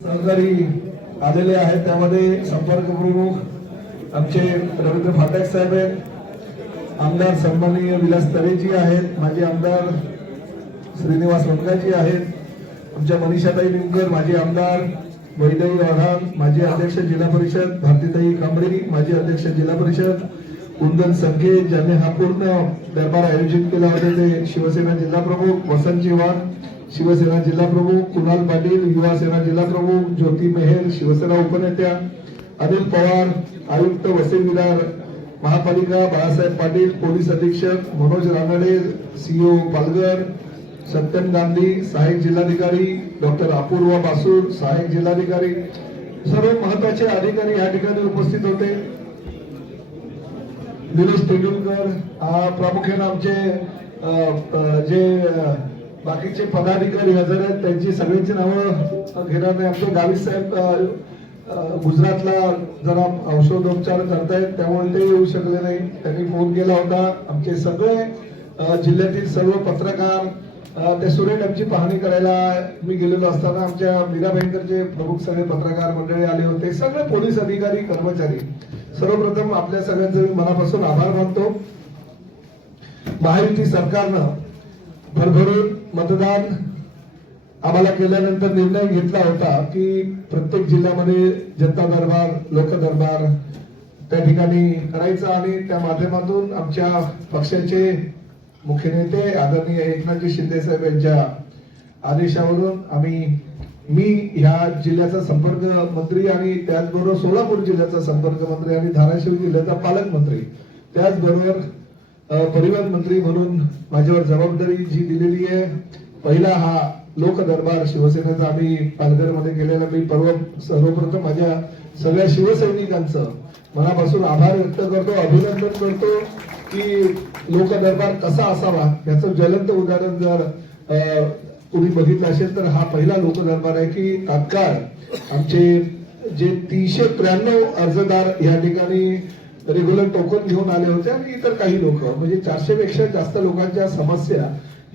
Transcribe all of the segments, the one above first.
सहकारी आलेले आहेत. त्यामध्ये संपर्क प्रमुख आमचे रवींद्र फाटक साहेब आहेत. आमदार सन्माननीय विलास तरेजी आहेत. माजी आमदार श्रीनिवास वनगाजी आहेत. आमच्या मनीषाताई निमकर माजी आमदार वैदई वाघान माजी अध्यक्ष जिल्हा परिषद भारतीताई कांबळे माजी अध्यक्ष जिल्हा परिषद कुंदन संघे ज्यांनी हा पूर्ण दरबार आयोजित केला होता ते शिवसेना जिल्हा प्रमुख वसंत चव्हाण शिवसेना जिल्हा प्रमुख कुणाल पाटील युवा सेना जिल्हा प्रमुख ज्योती मेहर शिवसेना उपनेत्या अनिल पवार आयुक्त वसीम विरार महापालिका बाळासाहेब पाटील पोलीस अधीक्षक मनोज रानडे सीओ पालघर सत्यम गांधी सहाय्यक जिल्हाधिकारी डॉक्टर अपूर्वा बासूर सहाय्यक जिल्हाधिकारी सर्व महत्त्वाचे अधिकारी या ठिकाणी उपस्थित होते. निलेश तेंडुलकर प्रामुख्याने आमचे जे बाकीचे पदाधिकारी हजर आहेत त्यांची सगळ्यांची नावं घेणार नाही. आमचे गावी साहेब गुजरातला जरा औषधोपचार करतायत त्यामुळे ते येऊ शकले नाही. त्यांनी फोन केला होता. आमचे सगळे जिल्ह्यातील सर्व पत्रकार ते सुरेट आमची पाहणी करायला मी गेलेलो असताना आमच्या मीरा बँकरचे प्रमुख सगळे पत्रकार मंडळी आले होते. सगळे पोलीस अधिकारी कर्मचारी. सर्वप्रथम आपल्या सगळ्यांचे मी मनापासून आभार मानतो. महायुती सरकारनं भरभरून मतदान आम्हाला केल्यानंतर निर्णय घेतला होता की प्रत्येक जिल्ह्यामध्ये जनता दरबार लोक दरबार त्या ठिकाणी करायचा आणि त्या माध्यमातून आमच्या पक्षाचे मुख्य नेते आदरणीय एकनाथजी शिंदे साहेब यांच्या आदेशावरून आम्ही मी ह्या जिल्ह्याचा संपर्क मंत्री आणि त्याचबरोबर सोलापूर जिल्ह्याचा संपर्क मंत्री आणि धाराशिव जिल्ह्याचा पालकमंत्री त्याचबरोबर परिवहन मंत्री म्हणून माझ्यावर जबाबदारी जी दिलेली आहे पहिला हा लोक दरबार शिवसेनेचा. आम्ही पालघरमध्ये गेलेला मी पर्व सर्वप्रथम माझ्या सगळ्या शिवसैनिकांचं मनापासून आभार व्यक्त करतो अभिनंदन करतो की लोक दरबार कसा असावा याचं ज्वलंत उदाहरण जर अ, कुणी बघितलं असेल तर हा पहिला लोक दरबार आहे की तात्काळ आमचे जे तीनशे त्र्याण्णव अर्जदार या ठिकाणी रेग्युलर टोकन घेऊन आले होते आणि इतर काही लोक. म्हणजे चारशे पेक्षा जास्त लोकांच्या समस्या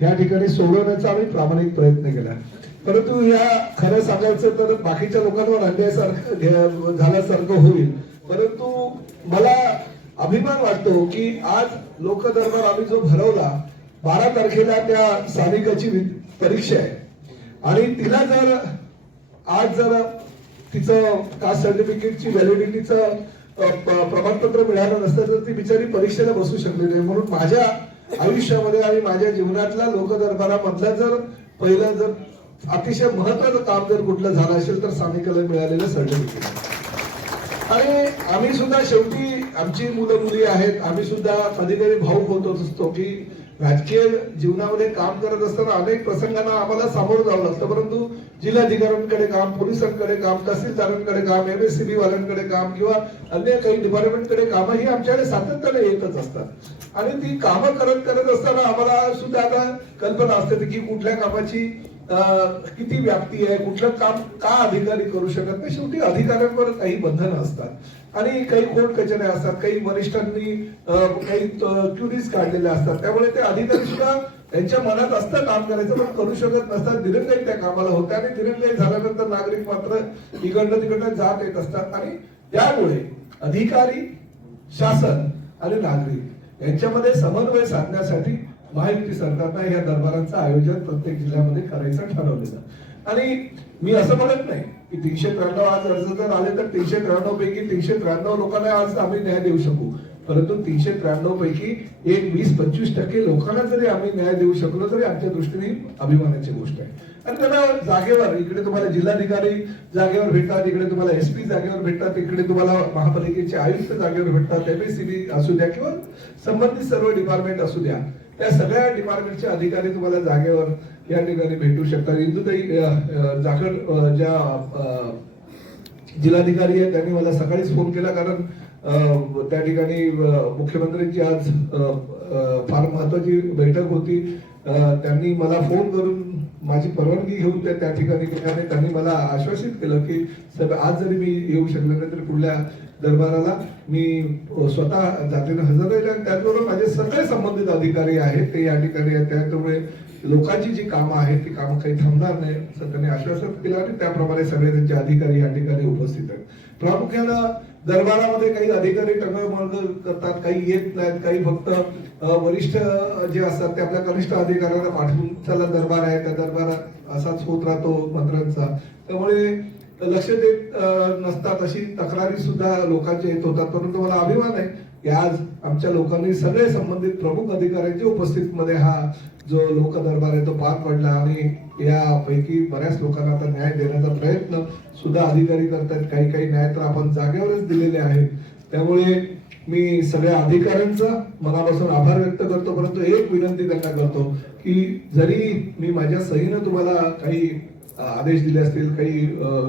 या ठिकाणी सोडवण्याचा आम्ही प्रामाणिक प्रयत्न केला. परंतु या खरं सांगायचं तर बाकीच्या लोकांवर अन्यायसारखं झाल्यासारखं होईल. परंतु मला अभिमान वाटतो की आज लोकदरबार आम्ही जो भरवला बारा तारखेला त्या स्थानिकाची परीक्षा आहे. आणि तिला जर आज जर तिचं कास्ट सर्टिफिकेटची व्हॅलिडिटीचं प्रमाणपत्र मिळालं नसतं तर ती बिचारी परीक्षेला बसू शकली नाही. म्हणून माझ्या आयुष्यामध्ये आणि माझ्या जीवनातल्या लोकदरबारामधलं जर पहिलं जर अतिशय महत्वाचं काम जर कुठलं झालं असेल तर सानिकाला मिळालेलं सर्टिफिकेट. आणि आम्ही सुद्धा शेवटी आमची मुलं मुली आहेत आम्ही सुद्धा कधी कधी भाऊक होतच असतो की राजकीय जीवनामध्ये काम करत असताना अनेक प्रसंगांना आम्हाला सामोरं जावं लागतं. परंतु जिल्हाधिकाऱ्यांकडे काम पोलिसांकडे काम तहसीलदारांकडे काम एम एस सी बी वाल्यांकडे काम किंवा अन्य काही डिपार्टमेंटकडे कामं ही आमच्याकडे सातत्याने येतच असतात. आणि ती कामं करत करत असताना आम्हाला सुद्धा आता कल्पना असते की कुठल्या कामाची किती व्याप्ती आहे कुठलं काम का अधिकारी करू शकत नाही? शेवटी अधिकाऱ्यांवर काही बंधनं असतात. आणि काही कोर्ट कचेऱ्या असतात काही वरिष्ठांनी काही क्युरीज काढलेल्या असतात. त्यामुळे ते अधिकारी सुद्धा त्यांच्या मनात असतं काम करायचं पण करू शकत नसतात. दिरंगाई त्या कामाला होत्या आणि दिरंगाई झाल्यानंतर नागरिक मात्र इकडनं तिकडनं जात येत असतात. आणि त्यामुळे अधिकारी शासन आणि नागरिक यांच्यामध्ये समन्वय साधण्यासाठी महायुती सरकारनं या दरबारांचं आयोजन प्रत्येक जिल्ह्यामध्ये करायचं ठरवलेलं. आणि मी असं म्हणत नाही की तीनशे त्र्याण्णव आज अर्जदार आले तर तीनशे त्र्याण्णव पैकी तीनशे त्र्याण्णव लोकांना आज आम्ही न्याय देऊ शकू. परंतु तीनशे त्र्याण्णव पैकी एक वीस पंचवीस टक्के लोकांना जरी आम्ही न्याय देऊ शकलो तरी आमच्या दृष्टीने अभिमानाची गोष्ट आहे. आणि त्यांना जागेवर इकडे तुम्हाला जिल्हाधिकारी जागेवर भेटतात इकडे तुम्हाला एस पी जागेवर भेटतात इकडे तुम्हाला महापालिकेचे आयुक्त जागेवर भेटतात एमएससीबी असू द्या किंवा संबंधित सर्व डिपार्टमेंट असू द्या. त्या सगळ्या डिपार्टमेंटचे अधिकारी तुम्हाला जागेवर या ठिकाणी भेटू शकतात. इंदुताई जाखड ज्या जिल्हाधिकारी आहेत त्यांनी मला सकाळीच फोन केला कारण त्या ठिकाणी मुख्यमंत्र्यांची आज फार महत्वाची बैठक होती. त्यांनी मला फोन करून माझी परवानगी घेऊन त्या त्या ठिकाणी गेल्याने त्यांनी मला आश्वासित केलं की साहेब आज जरी मी येऊ शकले नाही तर पुढल्या दरबाराला मी स्वतः जातीनं हजर राहील आणि त्याचबरोबर माझे सगळे संबंधित अधिकारी आहेत ते या ठिकाणी आहेत. त्यामुळे लोकांची जी कामं आहेत ती कामं काही थांबणार नाही. असं त्यांनी आश्वासन केलं आणि त्याप्रमाणे सगळे त्यांचे अधिकारी या ठिकाणी उपस्थित आहेत. प्रामुख्यानं दरबारामध्ये काही अधिकारी टंगळमळग करतात काही येत नाहीत काही फक्त वरिष्ठ जे असतात ते आपल्या कनिष्ठ अधिकाऱ्यांना पाठवून चला दरबार आहे त्या दरबार असाच होत राहतो मंत्र्यांचा. त्यामुळे लक्ष देत नसतात अशी तक्रारी सुद्धा लोकांच्या येत होतात. परंतु मला अभिमान आहे की आज आमच्या लोकांनी सगळे संबंधित प्रमुख अधिकाऱ्यांच्या उपस्थितीमध्ये हा जो लोक दरबार आहे तो पार पडला. आणि यापैकी बऱ्याच लोकांना आता न्याय देण्याचा प्रयत्न सुद्धा अधिकारी करतात काही काही न्याय तर आपण जागेवरच दिलेले आहेत. त्यामुळे मी सगळ्या अधिकाऱ्यांचा मनापासून आभार व्यक्त करतो परंतु एक विनंती त्यांना करतो की जरी मी माझ्या सहीनं तुम्हाला काही आदेश दिले असतील काही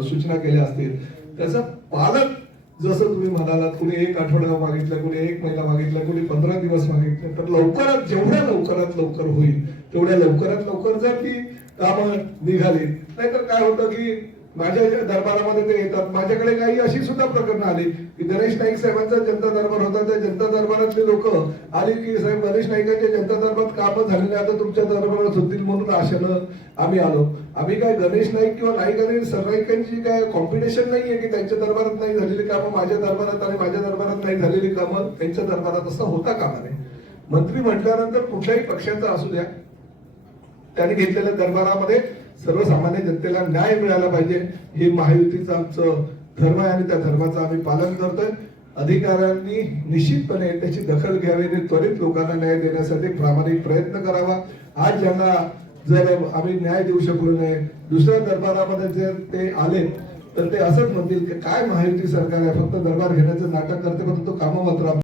सूचना केल्या असतील त्याचं पालन जसं तुम्ही म्हणालात कुणी एक आठवडा मागितलं कुणी एक महिना मागितला कुणी पंधरा दिवस मागितले तर लवकरात जेवढ्या लवकरात लवकर होईल तेवढ्या लवकरात लवकर जर ती कामं निघाली नाहीतर काय होतं की माझ्या दरबारामध्ये ते येतात. माझ्याकडे काही अशी सुद्धा प्रकरणं आली की गणेश नाईक साहेबांचा जनता दरबार होता. त्या जनता दरबारातले लोक आली की साहेब गणेश नाईकांच्या जनता दरबारात कामं झालेले आता तुमच्या दरबारात होतील म्हणून आशेनं आम्ही आलो. आम्ही काय गणेश नाईक किंवा नाईक आणि सरनाईकांची काय कॉम्पिटिशन नाहीये की त्यांच्या दरबारात नाही झालेली कामं माझ्या दरबारात आणि माझ्या दरबारात नाही झालेली कामं? त्यांच्या दरबारात असं होता कामा नये मंत्री म्हटल्यानंतर कुठल्याही पक्षाचा असू द्या त्यांनी घेतलेल्या दरबारामध्ये सर्वसामान्य जनतेला न्याय मिळाला पाहिजे हे महायुतीचं आमचं धर्म आहे आणि त्या धर्माचं आम्ही पालन करतोय. अधिकाऱ्यांनी निश्चितपणे त्याची दखल घ्यावी आणि त्वरित लोकांना न्याय देण्यासाठी प्रामाणिक प्रयत्न करावा. आज ज्यांना जर आम्ही न्याय देऊ शकलो नाही दुसऱ्या दरबारामध्ये जर ते आले तर ते असंच म्हणतील की काय महायुती सरकार आहे फक्त दरबार घेण्याचं नाटक करते पण तो कामं मात्र